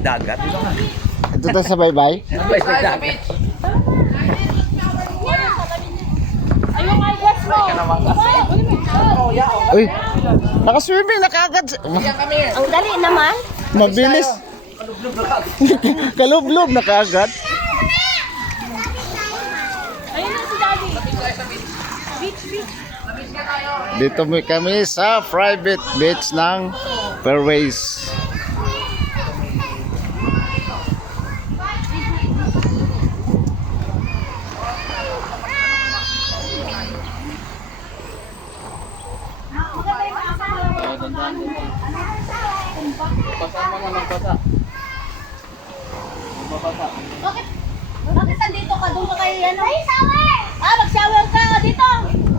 may dagat. Ito tayo sa bye-bye. May dagat. Ayun nga, yes mo. Uy, nakaswimming na kaagad. Ang dali naman. Mabilis. Kalublob na kaagad. Ayun na si Daddy. Beach. Dito kami sa private beach ng Fairways. Bakit nandito ka? Doon ka kayo yan? Mag-shower ka dito.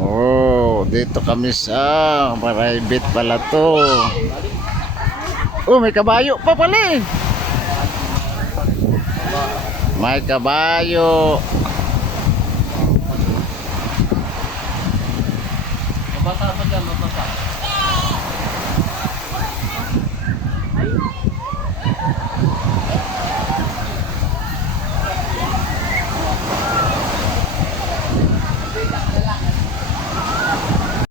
Oh, dito kami sa private pala to. Oh, may kabayo pa pala eh. May kabayo.